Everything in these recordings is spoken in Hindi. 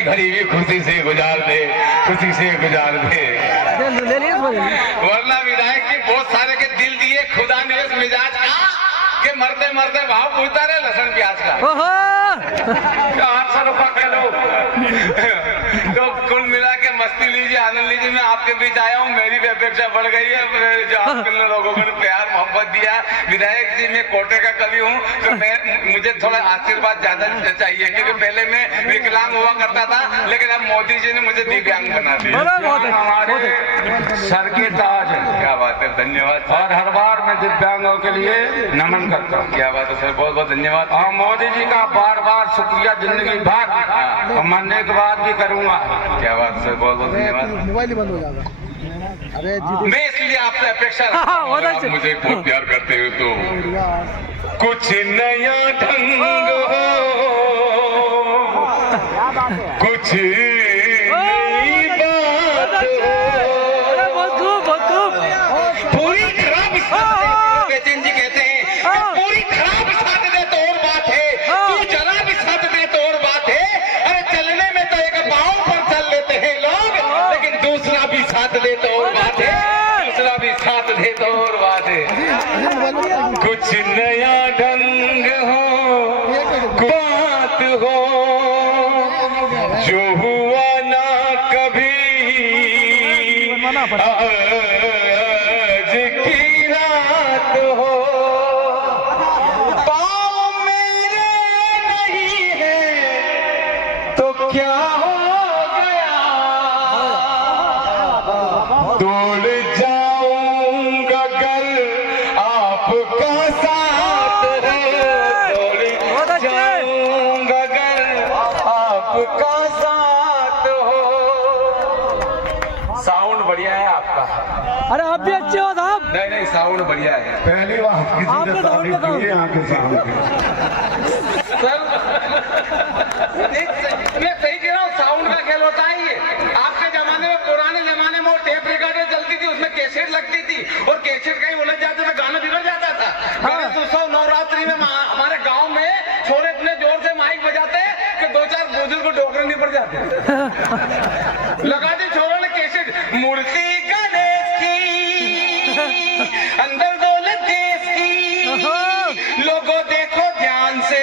की घड़ी भी खुशी से गुजार दे, खुशी से गुजार दे। वरना विधायक जी बहुत सारे के दिल दिए खुदा ने इस मिजाज का कि मरते मरते भाव पूछता रहे लहसुन प्याज का 800 रुपया किलो। तो कुल मिला के मस्ती लीजिए, आनंद लीजिए। मैं आपके बीच आया हूँ, मेरी भी अपेक्षा बढ़ गई है। जो आपके लोगों ने प्यार मोहब्बत दिया, विधायक जी मैं कोटे का कवि हूँ, तो मुझे थोड़ा आशीर्वाद ज्यादा चाहिए, क्योंकि पहले मैं विकलांग हुआ करता था, लेकिन अब मोदी जी ने मुझे दिव्यांग बना दिया। हमारे सर के ताज है। क्या बात है, धन्यवाद। और हर बार मैं दिव्यांगों के लिए नमन करता हूँ। क्या बात है सर, बहुत बहुत धन्यवाद। और मोदी जी का बार बार शुक्रिया, जिंदगी भर और मरने के बाद भी करूँगा। क्या बात सर, बहुत बहुत धन्यवाद। मोबाइल ही बंद हो जाएगा। अरे मैं इसलिए आपसे अपेक्षा रखता हूं, अगर आप मुझे बहुत प्यार करते हो तो कुछ नया ढंग हो, कुछ नई बात हो। पूरी खराब बेचैन जी कहते हैं कि पूरी खराब साथ दे तो और बात है, तू जरा भी साथ दे तो और बात है। अरे चलने में तो एक पाँव पर चल लेते हैं लोग, लेकिन दूसरा भी साथ दे तो और बात है, दूसरा भी साथ दे तो और बात है। कुछ नया ढंग हो, बात हो, जो हुआ ना कभी आज की रात हो। पाँव मेरे नहीं है तो क्या हो गया, दौड़ जाऊंगा अगर आपका साथ है, दौड़ जाऊंगा अगर आपका साथ हो। साउंड बढ़िया है आपका। अरे आप भी अच्छे हो साहब। नहीं साउंड बढ़िया है। पहली बार किसी ने तारीफ की है आपके सामने। सर मैं सही कह रहा हूँ, साउंड का खेल होता है ये। आपके जमाने में, पुराने जमाने में वो टेप रिकॉर्डर चलती थी, उसमें कैसेट लगती थी, और कैसेट कहीं उलझ जाते तो गाना बिगड़ जाता था। गणेश उत्सव नवरात्रि में हमारे गांव में छोरे इतने जोर से माइक बजाते कि 2-4 बुजुर्ग को डोकरे नहीं पड़ जाते। लगा दी छोरों ने कैसेट, मूर्ति गणेश की, अंदर दौलत देश की, लोगों देखो ध्यान से,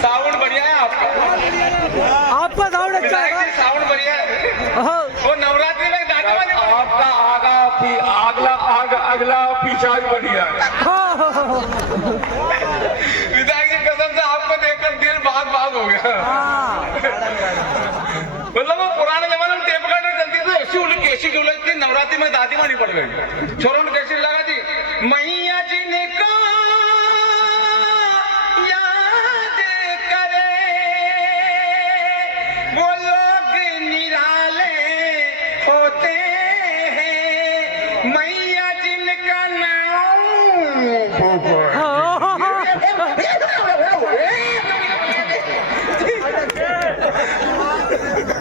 साउंड बढ़िया है आपका साउंड अच्छा है। साउंड बढ़िया है। वो नवरात्रि में दादी वाली आपका अगला पीछा भी बढ़िया है। विधायक जी कसम से आपको देखकर दिल भाग हो गया। मतलब वो पुराने जमाने में टेप रिकॉर्डर चलती थी, कैसी उलझती, नवरात्रि में दादी मानी पड़ गई, छोरों ने कैसी लगा दी, मैया जी ने को याद करे वो लोग निराले होते हैं, मैया जिनका नाम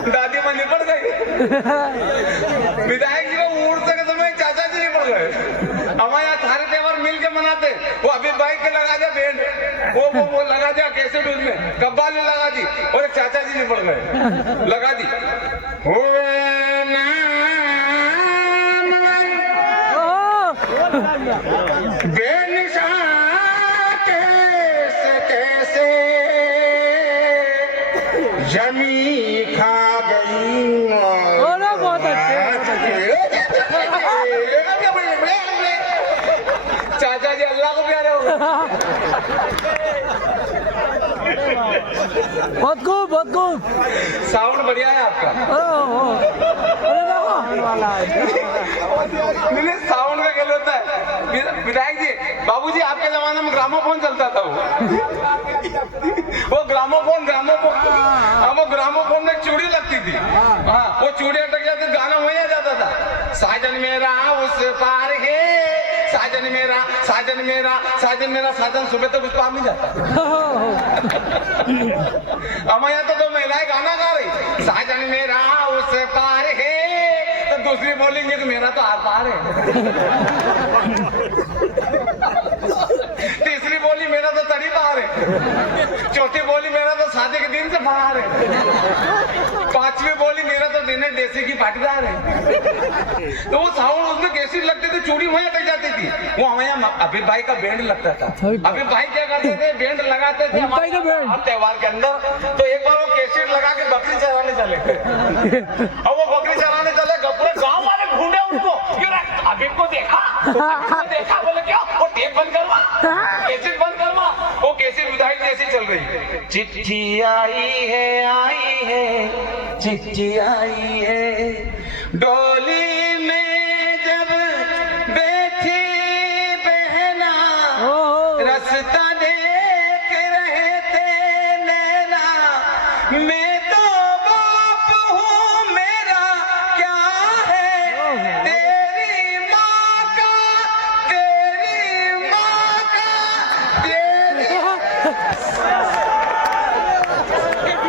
दादी माँ निपट गई। विधायक जी को उड़ते के समय चाचा जी निपट गए। हमारे यहाँ सारे त्योहार मिल के मनाते, वो अभी बाइक के लगा दिया बैंड, वो लगा दिया कैसेट, उसमें कब्बाली लगा दी, और एक चाचा जी निपट गए, लगा दी हो बेनिशान कैसे कैसे जमी खा गई। बहुत चाचा जी अल्लाह को प्यारे हो। बहुत खूब। साउंड बढ़िया है आपका। नहीं साउंड का खेल होता है। विधायक जी, बाबूजी आपके जमाने में ग्रामोफोन चलता था, वो ग्रामोफोन वो ग्रामोफोन में चूड़ी लगती थी। हाँ, वो चूड़ी अटक जाती, गाना वही आ जाता था, साजन मेरा उस पार है, साजन साजन मेरा साजन मेरा साजन मेरा साजन सुबह तक उसको आप नहीं जाता। हमारे यहाँ तो महिलाएं गाना गा रही, साजन मेरा उस पार है, तो दूसरी बोलेंगे कि मेरा तो आर पार है। तीसरी बोली मेरा तो तड़ी पार है। चौथी बोली मेरा तो शादी के दिन से बाहर है। पांचवी बोली मेरा तो दिन देसी की पाटीदार है। तो वो साउंड उसमें कैसी लगती थी, चूड़ी वहीं अटक जाती थी। वो हमारे यहाँ अभी भाई का बैंड लगता था। अभी भाई क्या करते थे, बैंड लगाते थे हर त्योहार के अंदर। तो एक बार वो कैसेट लगा के बकरी चराने चले और वो बकरी चराने चले, पूरे गाँव वाले ढूंढे उनको, अभी को देखा बोले क्या, वो टेप बंद करवा, कैसेट बंद करवा। वो कैसेट विधायक जैसी चल रही, चिट्ठी आई है चिट्ठी आई है, डोली में जब बैठी बहना, रास्ता देख रहे थे नैना, मैं तो बाप हूँ मेरा क्या है, तेरी माँ का तेरी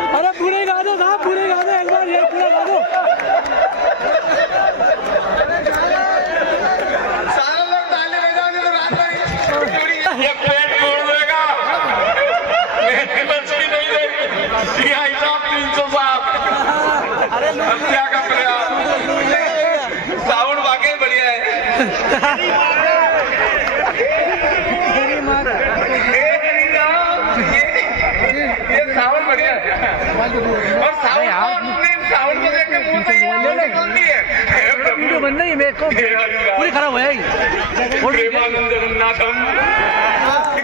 अरे पूरे गा दो साहब, पूरे गा दो, एक बार ये पूरा गा दो। सारा लोग ताली बजाओगे तो रात भर ये पेट तोड़ देगा, मेरी बच्ची नहीं देगी। यहाँ हिसाब 307 हत्या का प्रयास। साउंड वाकई बढ़िया है। ये साउंड बढ़िया है, और साउंड को देख के मुंह से ये निकलती है। वीडियो बन रही है, मेरे को पूरी खराब हो जाएगी। प्रेमानंद जगन्नाथम,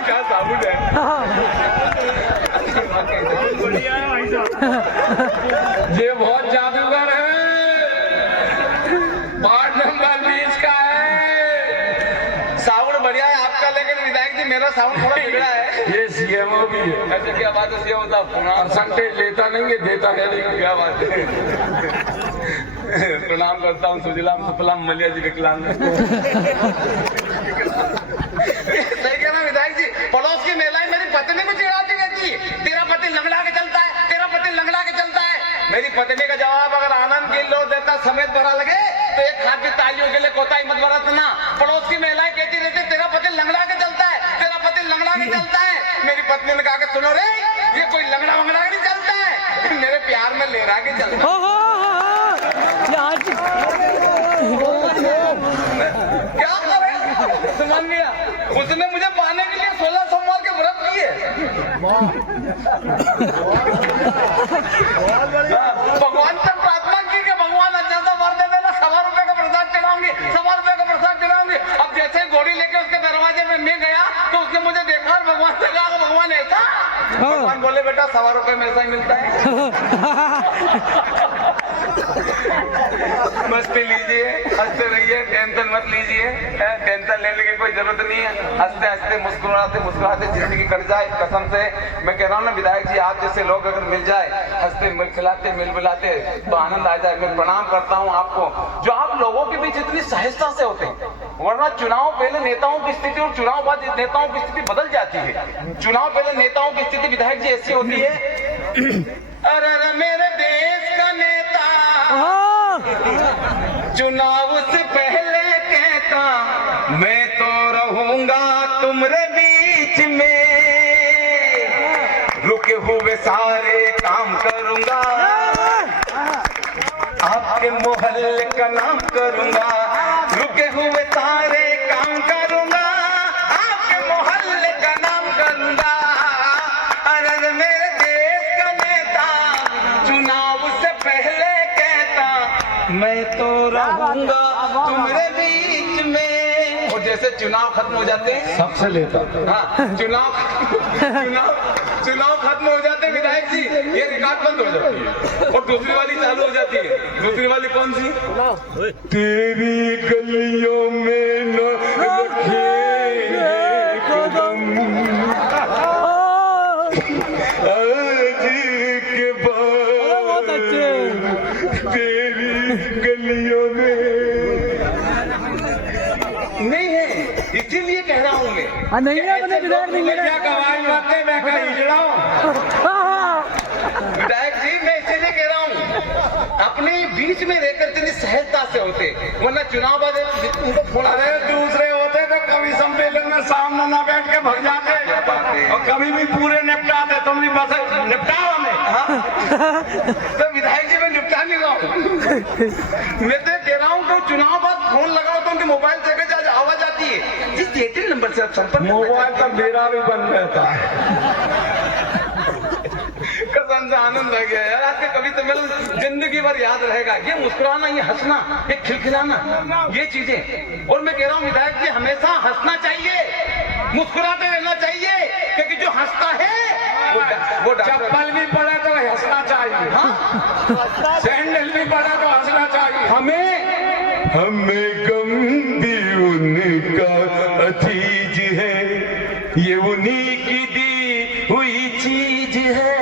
क्या साउंड है। ये बहुत जादूगर है, वार्ड नंबर 20 का है। साउंड बढ़िया है आपका, लेकिन विधायक जी मेरा साउंड थोड़ा बिगड़ा है। ये सीएमओ भी है। ऐसे क्या बात है सीएम साहब, परसेंटेज लेता नहीं है, देता है नहीं। क्या बात है। प्रणाम करता हूँ सुजलाम सुफलाम मलिया जी विकलांग। सही कहना विधायक जी, पड़ोस की महिलाएं मेरी पत्नी को चिढ़ाती रहती है, तेरा पति लंगड़ा के चलता है, तेरा पति लंगड़ा के चलता है। मेरी पत्नी का जवाब अगर आनंद की लो देता समेत भरा लगे तो एक हाथ की तालियों के लिए कोताही मत बरतना। पड़ोस की महिलाएं कहती रहती तेरा पति लंगड़ा के चलता है, तेरा पति लंगड़ा के चलता है। मेरी पत्नी ने कहा कि सुनो रे, ये कोई लंगड़ा वंगड़ा नहीं चलता है, मेरे प्यार में लेरा के चलता है। क्या करे समझ लिया, उसने मुझे पाने के लिए 16 सोमवार के व्रत किए। भगवान से प्रार्थना की कि भगवान अच्छा सा वर दे देना, 1.25 रुपए का प्रसाद चढ़ाऊंगी, 1.25 रुपए का प्रसाद चढ़ाऊंगी। अब जैसे ही घोड़ी लेके उसके दरवाजे में मैं गया तो उसने मुझे देखा और भगवान से कहा भगवान ऐसा, भगवान बोले बेटा 1.25 रुपए में ऐसा ही मिलता है। मस्ती लीजिए, हंसते रहिए, टेंशन मत लीजिए, टेंशन लेने की कोई जरूरत नहीं है। हंसते हंसते मुस्कुराते मुस्कुराते जिंदगी कट जाए। कसम से मैं कह रहा हूँ ना विधायक जी, आप जैसे लोग अगर मिल जाए, हंसते मिल खिलाते मिल मिलाते तो आनंद आ जाए। मैं प्रणाम करता हूँ आपको, जो आप लोगों के बीच इतनी सहजता से होते हैं। वरना चुनाव पहले नेताओं की स्थिति और चुनाव बाद नेताओं की स्थिति बदल जाती है। चुनाव पहले नेताओं की स्थिति विधायक जी ऐसी होती है, अरे मेरे देश का नेता चुनाव से पहले कहता मैं तो रहूंगा तुम्हारे बीच में, रुके हुए सारे काम करूंगा, आपके मोहल्ले का नाम करूंगा, रुके हुए सारे काम करूंगा, आपके मोहल्ले का नाम करूंगा। अरे मेरे देश का नेता चुनाव से पहले कहता मैं तो रहूंगा तुम्हारे बीच में। और जैसे चुनाव खत्म हो जाते हैं सबसे लेता। हाँ, चुनाव खत्म हो जाते हैं विधायक जी, ये रिकॉर्ड बंद हो जाती है और दूसरी वाली चालू हो जाती है। दूसरी वाली कौन सी? तेरी गलियों में न रखेंगे कदम, आज के बाद तेरी गलियों में नहीं है। इसीलिए नहीं है अपने विधायक नहीं है क्या गवाही बातें मैं कहीं हिजड़ाऊं। विधायक जी मैं इसीलिए कह रहा हूँ अपने बीच में रहकर इतनी सहजता से होते, वरना चुनाव बाद उनको फोन अरे दूसरे होते तो कभी सम्मेलन में सामने ना बैठ के भग जाते और कभी भी पूरे निपटाते। तुम भी बस निपटाओ हमें। तो विधायक जी मैं निपटा नहीं रहा हूँ। मैं तो कह रहा हूँ कि चुनाव बाद फोन लगाओ तो उनके मोबाइल से आवाज आती है जिस 33 नंबर से आप संपर्क। मोबाइल तो मेरा भी बंद रहता है। कसम से आनंद आ गया यार, आपके कभी तो मेरे जिंदगी भर याद रहेगा। ये मुस्कुराना, ये हंसना, ये खिलखिलाना, ये चीजें। और मैं कह रहा हूँ विधायक जी हमेशा हंसना चाहिए, मुस्कुराते रहना चाहिए, क्योंकि जो हंसता है वो चप्पल भी पड़ा तो हंसना चाहिए। हाँ? सैंडल भी पड़ा तो हंसना चाहिए। हमें गम भी उनका अचीज है, ये उन्हीं की दी हुई चीज है।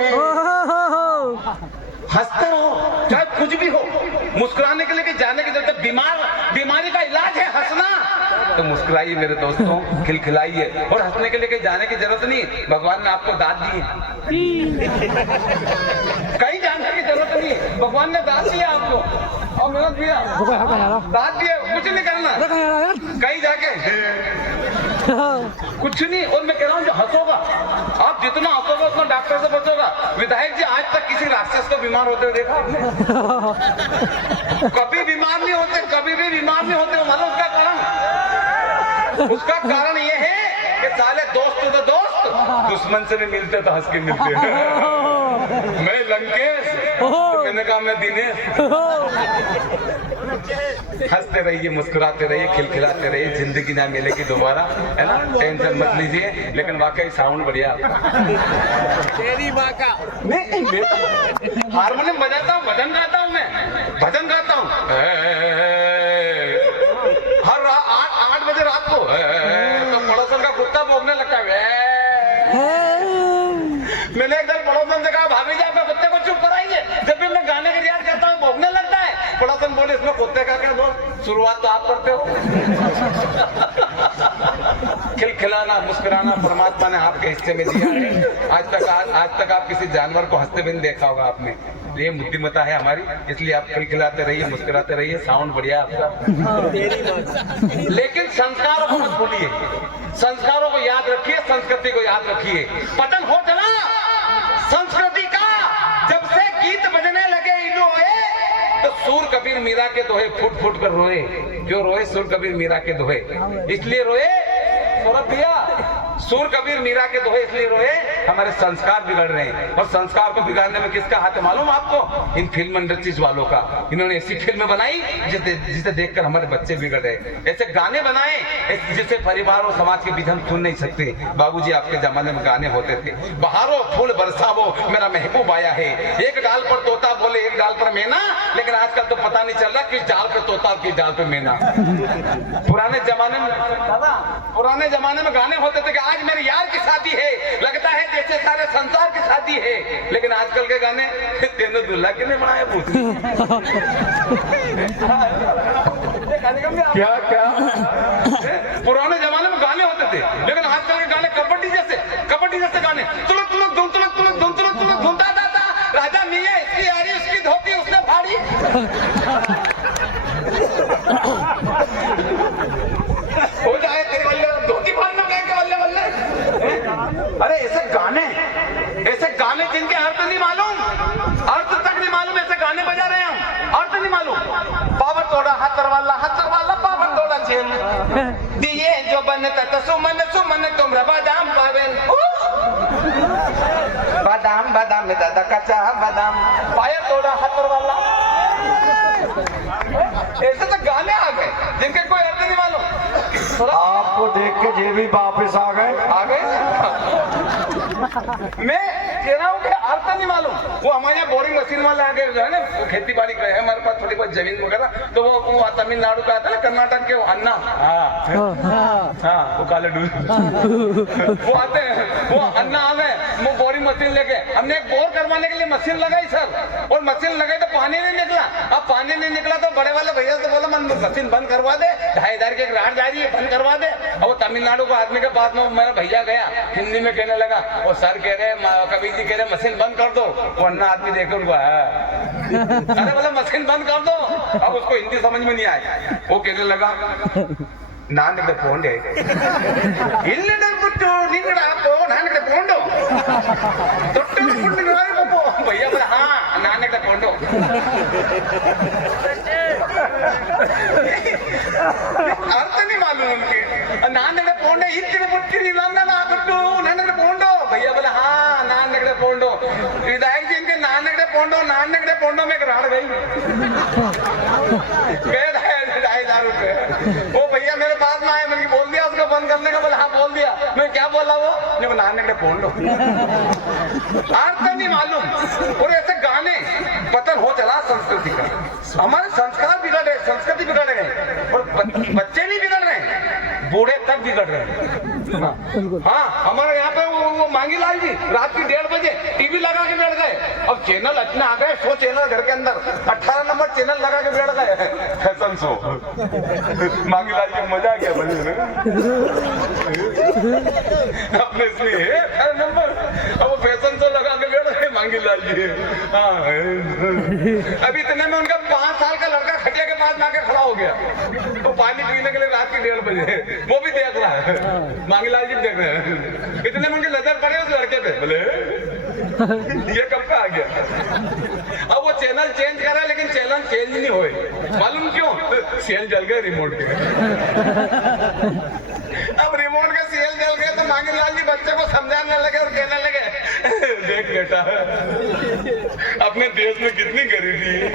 हंसते रहो चाहे कुछ भी हो, मुस्कुराने के लिए जाने की जरूरत है। बीमारी का इलाज है हंसना, तो मुस्कुराइए मेरे दोस्तों, खिलखिलाइए। और हंसने के लिए कहीं जाने की जरूरत नहीं, भगवान ने आपको दांत दिए, कहीं जाने की जरूरत नहीं, भगवान ने दांत दिया आपको और मेहनत दिया, दांत दिया, कुछ नहीं करना कहीं जाके कुछ नहीं। और मैं कह रहा हूँ जो हंसोगा, आप जितना हंसोगे उतना डॉक्टर से बचोगा। विधायक जी आज तक किसी राक्षस को बीमार होते हुए देखा आपने? कभी बीमार नहीं होते, कभी भी बीमार नहीं होते। मालूम उसका कारण? उसका कारण ये है कि साले दोस्त तो दोस्त, दुश्मन से भी मिलते तो हंस के मिलते। मैं लंकेश, तो मैंने कहा मैं दिनेश। हंसते रहिए, मुस्कुराते रहिए, खिलखिलाते रहिए, जिंदगी ना मिलेगी दोबारा, है ना? टेंशन मत लीजिए। लेकिन वाकई साउंड बढ़िया। तेरी माँ का नहीं, हारमोनियम बजाता हूँ, भजन गाता हूँ, मैं भजन गाता हूँ हर 8 बजे रात को। तो पड़ोसन का कुत्ता भौंकने लगता है। मैंने एक दिन पड़ोसन से कहा भाभी जी आपके कुत्ते को चुप कराइए, जब भी मैं गाने के रियाज करता हूँ भौंकने लगता है। पड़ोसन बोले इसमें कुत्ते का क्या दोस्त, शुरुआत तो आप करते हो। खिलखिलाना, मुस्कुराना परमात्मा ने आपके हिस्से में दिया है। आज तक आप किसी जानवर को हंसते भी नहीं देखा होगा आपने। ये बुद्धिमत्ता है हमारी, इसलिए आप खिलखिलाते रहिए, मुस्कुराते रहिए। साउंड बढ़िया आपका। लेकिन संस्कारों को मत भूलिए, संस्कारों को याद रखिए, संस्कृति को याद रखिए। पतन हो चला संस्कृति का, जब से गीत बजने लगे इलोए, तो सूर कबीर मीरा के दोहे फुट फुट कर रोए। क्यों रोए? सूर कबीर मीरा के दोहे इसलिए रोए, सौरभ भैया, सूर कबीर मीरा के दोहे इसलिए रोए, हमारे संस्कार बिगड़ रहे हैं। और संस्कार को बिगाड़ने में किसका हाथ है मालूम आपको? इन फिल्म इंडस्ट्रीज वालों का। इन्होंने ऐसी फिल्म बनाई जिसे देखकर हमारे बच्चे बिगड़ रहे, ऐसे गाने बनाए जिसे परिवार और समाज के बीच हम सुन नहीं सकते। बाबूजी आपके जमाने में गाने होते थे, बहारो फूल बरसावो मेरा महबूब आया है, एक डाल पर तोता बोले एक डाल पर मैना। लेकिन आजकल तो पता नहीं चल रहा किस डाल पे तोता और किस डाल पे मैना। पुराने जमाने में गाने होते थे कि आज मेरे यार की शादी है, लगता है जैसे सारे संसार की शादी है। लेकिन आजकल के गाने तेने दुल्हा के नहीं बनाए भूत। क्या क्या पुराने जमाने में गाने होते थे, लेकिन आजकल के गाने कबड्डी जैसे गाने, तुलक तुलक धुन तुलक तुलक धुन तुलक तुलक धुनता था। राजा मियां इसकी आड़ी उसकी धोती उसने फाड़ी। हो जाए तेरे बल्ले धोती फाड़ना क्या के बल्ले बल्ले। अरे ऐसे गाने जिनके अर्थ नहीं मालूम, अर्थ तक नहीं मालूम, ऐसे गाने बजा रहे हैं हम, अर्थ नहीं मालूम। पावर तोड़ा हतर वाला पावर तोड़ा छेल दिए जो बनता था सुमन सुमन तुमरा बादाम पावेल। बादाम बादाम में दादा कच्चा बादाम, पाया तोड़ा हतर वाला। ऐसे तो गाने आ गए जिनके कोई अर्थ नहीं मालूम। आपको देख के ये भी वापस आ गए। मैं कह रहा हूँ कि अर्थ नहीं मालूम। वो हमारे यहाँ बोरिंग मशीन वाले आगे जो है ना, खेती बाड़ी है हमारे पास थोड़ी बहुत जमीन वगैरह, तो वो तमिलनाडु का आता है ना, कर्नाटक के वो अन्ना, हाँ वो काले डूब वो आते हैं, वो अन्ना आवे वो बोरिंग मशीन लेके। हमने एक बोर करवाने के लिए मशीन लगाई सर, और मशीन लगाई तो पानी नहीं निकला। अब पानी नहीं निकला तो बड़े वाले भैया से बोला मन मशीन बंद करवा दे, 2,500 की एक राड जा रही है, बंद करवा दे। अब वो तमिलनाडु को आदमी के पास में मेरा भैया गया, हिंदी में कहने लगा, वो सर कह रहे कबीर जी कह रहे मशीन बंद कर दो। वो अन्ना आदमी देखे उनको अरे बोला मशीन बंद कर दो। अब उसको हिंदी समझ में नहीं आया, वो कहने लगा ನಾನು ಪೋಂಡೆ ಇಲ್ಲದ ಬಿಟ್ಟು ನಿಂಗಡ ಪೋ ನಾನು ಪೋಂಡು ತೊಟ್ಟು ಬಿಟ್ಟು ಭಯ್ಯ ಹಾ ನಾನು ಪೋಂಡು अर्थ नहीं मालूम उनके। नान पोंडे इतने पुट्टी नंदन आगट्टू नन्नगड़ पोंडो भैया बोले हाँ नानगड़े पोंडो विधायक जी इनके नानगड़े पोंडो में एक राड़ गई 2,500 रुपए। वो भैया मेरे पास में आए, मैंने बोल दिया उसको बंद करने का, बोला हाँ बोल दिया। मैं क्या बोला वो नानगड़े पोंडो अर्थ नहीं मालूम। और ऐसे गाने पतन हो चला संस्कृति का, हमारे संस्कार बिगड़े, संस्कृति बिगड़ गए, और बच्चे नहीं बिगड़ रहे, बूढ़े तक बिगड़ रहे हैं। हाँ हमारे यहाँ पे वो मांगी लाल जी रात की 1:30 बजे टीवी लगा के बैठ गए। अब चैनल इतना आ गए, 100 चैनल घर के अंदर, 18 नंबर चैनल लगा के बैठ गए, फैशन शो। मांगी लाल जी मजा आ गया बने अपने इसलिए 18 नंबर, अब वो फैशन शो लगा के बैठ गए मांगी लाल जी। हाँ अभी इतने में उनका 5 साल का लड़का खटिया के पास जाके खड़ा हो गया, तो पानी पीने के लिए रात की 1:30 बजे वो भी देख रहा है, मांगीलाल जी देख रहे हैं। इतने में उनकी नजर पड़े उस लड़के पे, बोले ये कब का आ गया। अब वो चैनल चेंज कर रहा है, लेकिन चैनल चेंज नहीं हुए, मालूम क्यों? सेल जल गए रिमोट के। अब रिमोट के सेल जल गए तो मांगीलाल जी बच्चे को समझाने लगे और कहने लगे देख बेटा अपने देश में कितनी गरीबी है।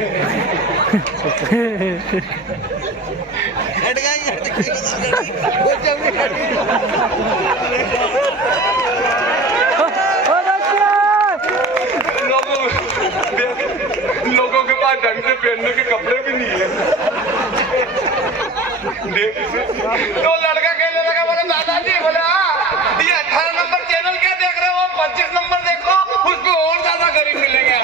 लोगों के पास ढंग से पहनने के कपड़े भी नहीं है। तो लड़का कहने लगा, बोले दादाजी, बोले ये 18 नंबर चैनल क्या देख रहे हो, 25 नंबर देखो, उसको और ज्यादा गरीब मिलेंगे।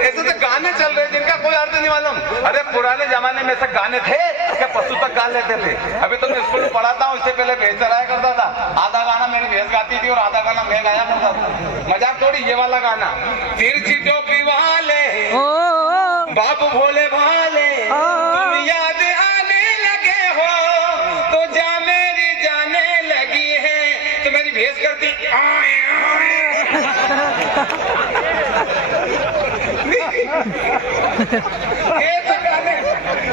ऐसे गाने चल रहे जिनका कोई अर्थ नहीं मालूम। अरे पुराने जमाने में ऐसे गाने थे क्या पशु तक गा लेते थे। अभी तो मैं स्कूल में पढ़ाता हूँ, इससे पहले भैंस चलाया करता था, आधा गाना मेरी भैंस गाती थी और आधा गाना मैं गाया करता था। मजाक थोड़ी, ये वाला गाना तिरछी टोपी वाले बाबू भोले भाले तुम याद आने लगे हो तो जा मेरी जाने लगी है, तो मेरी भैंस करती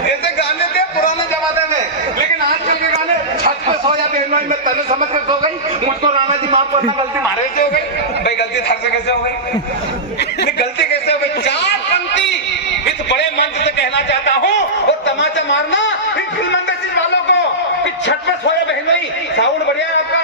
ऐसे गाने थे पुराने जमाने में। लेकिन आजकल के गाने छत पे सो या बहनों में तने समझ कर सो गई, मुझको राणा जी माफ करना, गलती मारे से हो गई। भाई गलती थर से कैसे हो गई, गलती कैसे हो गई? 4 पंक्ति इस बड़े मंच से कहना चाहता हूँ, और तमाचा मारना इन फिल्म इंडस्ट्री वालों को कि छत पे सोया बहनों, साउंड बढ़िया है आपका।